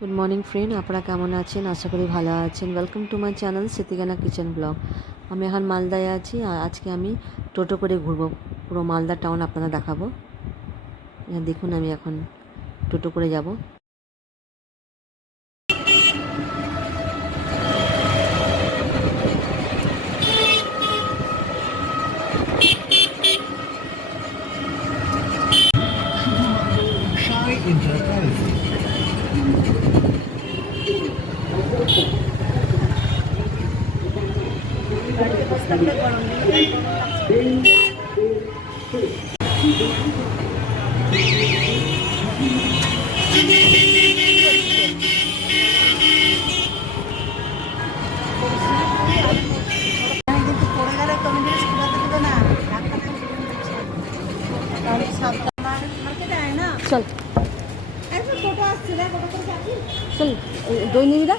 Good morning friend, আপনারা কেমন আছেন? আশা করি ভালো আছেন। Welcome to my channel Smritikana kitchen blog. আমি এখন মালদায় আছি আর আজকে আমি টোটো করে ঘুরবো, পুরো মালদা টাউন আপনারা দেখাবো। দেখুন আমি এখন টোটো করে যাব। চল চল, দই নিবি না?